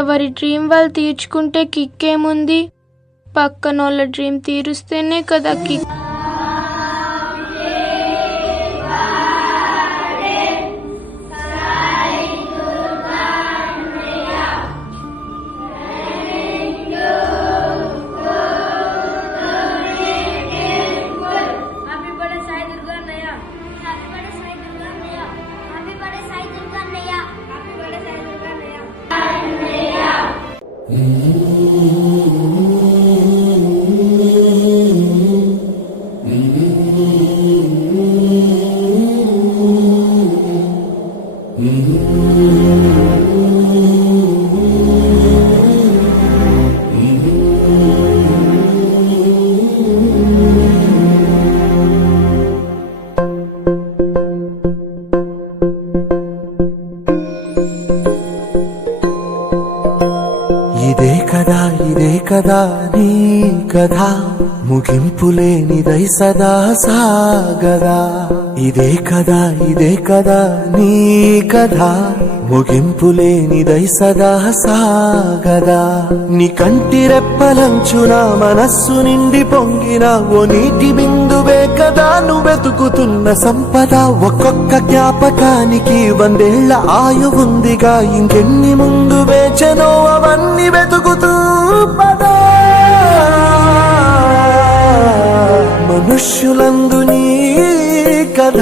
ఎవరి డ్రీమ్ వాళ్ళు తీర్చుకుంటే కిక్కేముంది, పక్కనోళ్ళ డ్రీమ్ తీరుస్తేనే కదా కిక్. ఇదే కదా నీ కథ, ముగింపులేనిదై సదా సాగదా. ఇదే కదా నీ కథ, ముగింపులేనిదై సదా సాగదా. నీ కంటి రెప్పలంచున మనస్సు నిండి పొంగిన ఓ నీటి బిందువే కదా నువ్వెతుకుతున్న సంపద. ఒక్కొక్క జ్ఞాపకానికి 100 ఏళ్ల ఆయువుందిగా, ఇంకెన్ని ముందు వేచనో అవన్నీ వెతుకుతూ పదా. మనుష్యులందు నీ కథ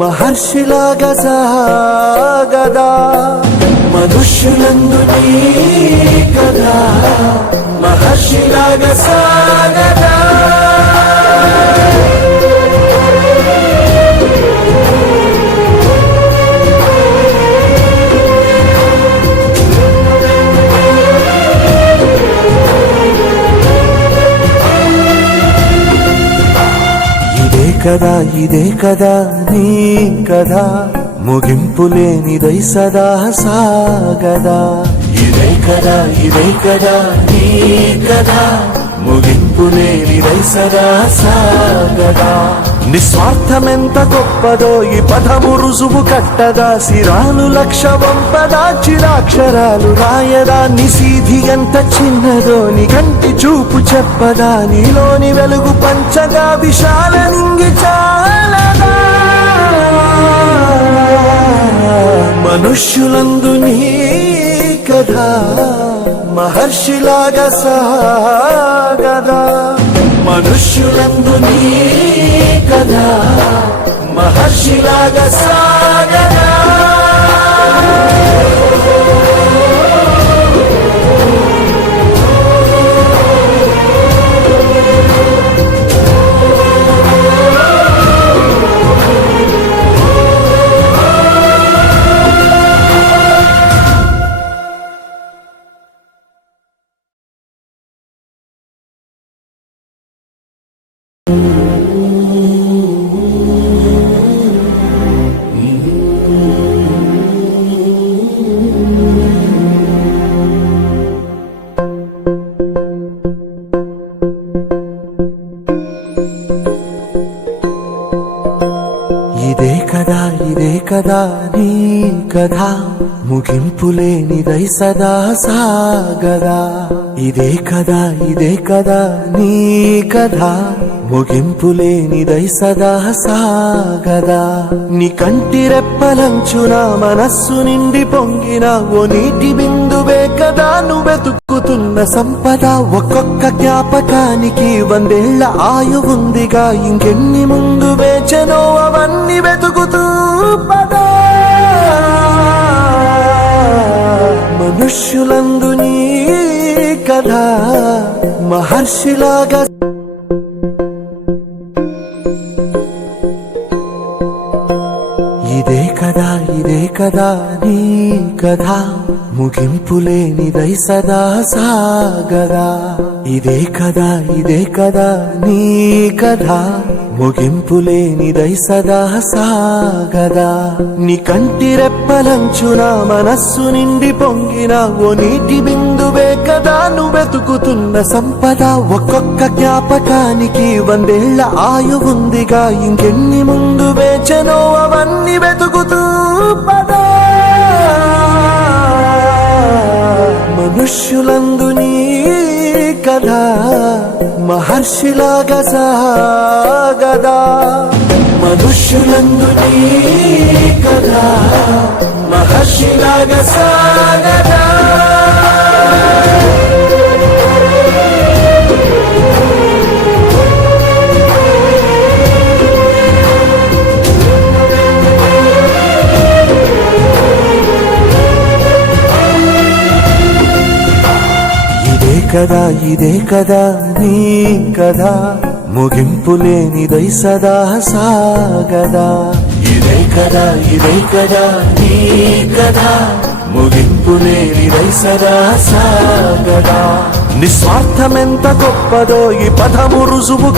మహర్షిలాగా సాగదా. మనుష్యులందు నీ కథ మహర్షిలాగా సాగదా. ఇదే కదా నీ కథ, ముగింపులేనిదై సదా సాగదా. ఇదే కదా నీ కథ, ముగింపులేనిదై సదా సాగదా. నిస్వార్థమెంత గొప్పదో ఈ పదము రుజువు కట్టదా. సిరాలు లక్ష వంపదా, చిరాక్షరాలు రాయదా. నిశీధి ఎంత చిన్నదో నీ కంటి చూపు చెప్పదా. నీలోని వెలుగు పంచగా విశాల నింగి చాలదా. మనుష్యులందు నీ కథ మహర్షిలాగా సాగదా. మనుష్యులందు నీ కథ మహర్షిలాగా సాగదా. ఇదే కదా నీ కథ, ముగింపులేనిదై సదా సాగదా. ఇదే కదా నీ కథ, ముగింపులేనిదై సదా సాగదా. నీ కంటి రెప్పలంచున మనస్సు నిండి పొంగిన ఓ నీటి బిందువే కదా నువ్వెతుకుతున్న సంపద. ఒక్కొక్క జ్ఞాపకానికి 100 ఏళ్ల ఆయువుందిగా, ఇంకెన్ని ముందు వేచనో అవన్నీ వెతుకుతూ పదా. మనుష్యులందు నీ కథ మహర్షిలాగా. ఇదే కదా నీ కథ, ముగింపులేనిదై సదా సాగదా. ఇదే కదా నీ కథ, ముగింపులేనిదై సదా సాగదా. నీ కంటి రెప్పలంచున మనస్సు నిండి పొంగిన ఓ నీటి బిందువే కదా నువ్వెతుకుతున్న సంపద. ఒక్కొక్క జ్ఞాపకానికి 100 ఏళ్ల ఆయువుందిగా, ఇంకెన్ని ముందు వేచనో అవన్నీ వెతుకుతూ పదా. మనుష్యులందు నీ కథ మహర్షిలాగా సాగదా మనుష్యులందు నీ కథ మహర్షిలాగా సాగదా ఇదే కదా నీ కదా ముగింపు లేనిదై సదా సాగదా ఇదే కదా నీ కదా ముగింపు లేనిదై సదా సాగదా నిస్వార్థమెంత గొప్పదో ఈ పదము రుజువు